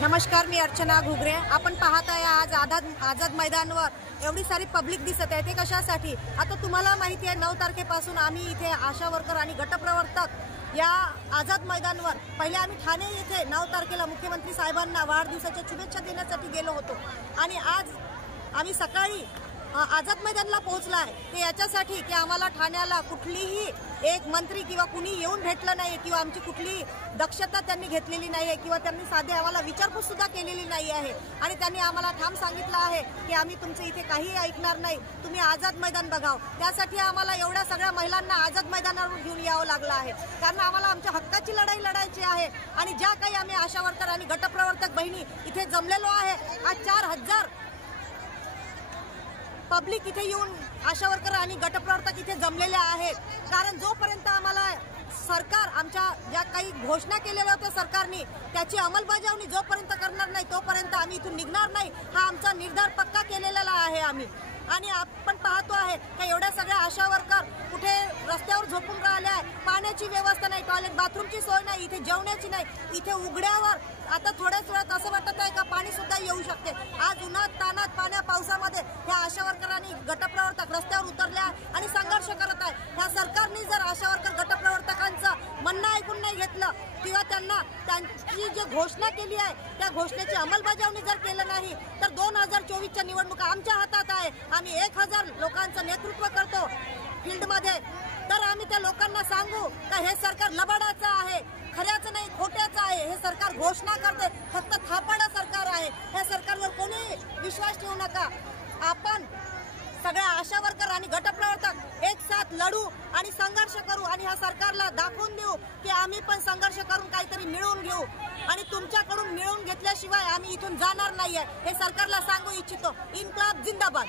नमस्कार, मी अर्चना घुगरे। आपण पाहत आहे आज आझाद मैदानावर एवढी सारी पब्लिक दिसत आहे। ते कशासाठी? आता तुम्हाला माहिती आहे 9 तारखेपासून आम्ही इथे आशा वर्कर आणि गटप्रवर्तक या आझाद मैदानावर पहिले आम्ही ठाणे येथे 9 तारखेला मुख्यमंत्री साहेबांना वाढदिवसाच्या शुभेच्छा देण्यासाठी गेलो होतो आणि आज आम्ही सकाळी आझाद मैदानाला पोहोचला आहे। ते याच्यासाठी की आम्हाला ठाण्याला कुठलीही एक मंत्री किंवा कुणी येऊन भेटलं नाही किंवा आमची कुठलीही दक्षता त्यांनी घेतलेली नाही आहे किंवा त्यांनी साधे आम्हाला विचारपूस सुद्धा केलेली नाही आहे आणि त्यांनी आम्हाला ठाम सांगितलं आहे की आम्ही तुमचं इथे काहीही ऐकणार नाही, तुम्ही आझाद मैदान बघाव। त्यासाठी आम्हाला एवढ्या सगळ्या महिलांना आझाद मैदानावर घेऊन यावं लागलं आहे, कारण आम्हाला आमच्या हक्काची लढाई लढायची आहे। आणि ज्या काही आम्ही आशा वर्कर आणि गटप्रवर्तक बहिणी इथे जमलेलो आहे, आज 4000 पब्लिक इथे येऊन आशा वर्कर आणि गटप्रवर्तक इथे जमलेले आहेत। कारण जोपर्यंत आम्हाला सरकार आमच्या ज्या काही घोषणा केलेल्या होत्या सरकारने त्याची अंमलबजावणी जोपर्यंत करणार नाही तोपर्यंत आम्ही इथून निघणार नाही, हा आमचा निर्धार पक्का केलेला आहे आम्ही। आणि आपण पाहतो आहे की एवढ्या सगळ्या आशा वर्कर कुठे रस्त्यावर झोपून राहिले आहे, पाण्याची व्यवस्था नाही, टॉयलेट बाथरूमची सोय नाही, इथे जेवणाची नाही, इथे उघड्यावर आता थोड्याच वेळात असं वाटत आहे का पाणी सुद्धा येऊ शकते। आज उन्हात तानात पाण्या पावसामध्ये ह्या आशा वर्कर आणि गटप्रवर्तक रस्त्यावर उतरल्या आणि संघर्ष करत आहे। ह्या सरकारने जर आशा वर्कर गटप्रवर्तकांचं म्हणणं ऐकून नाही घेतलं किंवा त्यांना त्यांची जी घोषणा केली आहे त्या घोषणेची अंमलबजावणी जर केलं नाही तर 2024च्या निवडणुका आमच्या हातात आहे। आम्ही 1000 लोकांचं नेतृत्व करतो फील्डमध्ये, तर आम्ही त्या लोकांना सांगू का हे सरकार लबाडाचं आहे, खऱ्याचं नाही खोट्याचं आहे। हे सरकार घोषणा करते, फक्त थापाडा सरकार आहे। हे सरकारवर कोणी विश्वास ठेवू नका। आपण सगळ्या आशा वर्कर आणि गटप्रवर्तक एक साथ लढू आणि संघर्ष करू आणि ह्या सरकारला दाखवून देऊ की आम्ही पण संघर्ष करून काहीतरी मिळवून घेऊ आणि तुमच्याकडून मिळवून घेतल्याशिवाय आम्ही इथून जाणार नाहीये, हे सरकारला सांगू इच्छितो। इन्क्लाब जिंदाबाद।